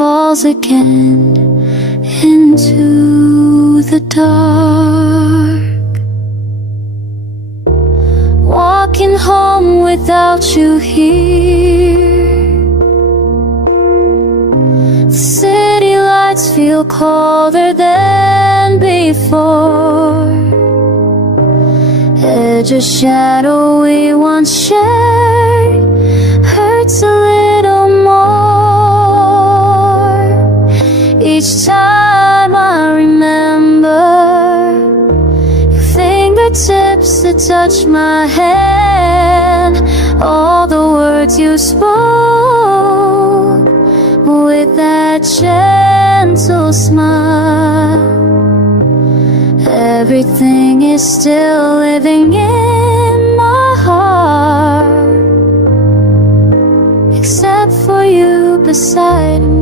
falls again into the dark. Walking home without you here, the city lights feel colder than before. Edge of shadow we once shared hurts a little more. Each time I remember your fingertips that touch my hand, all the words you spoke with that gentle smile. Everything is still living in my heart, except for you beside me.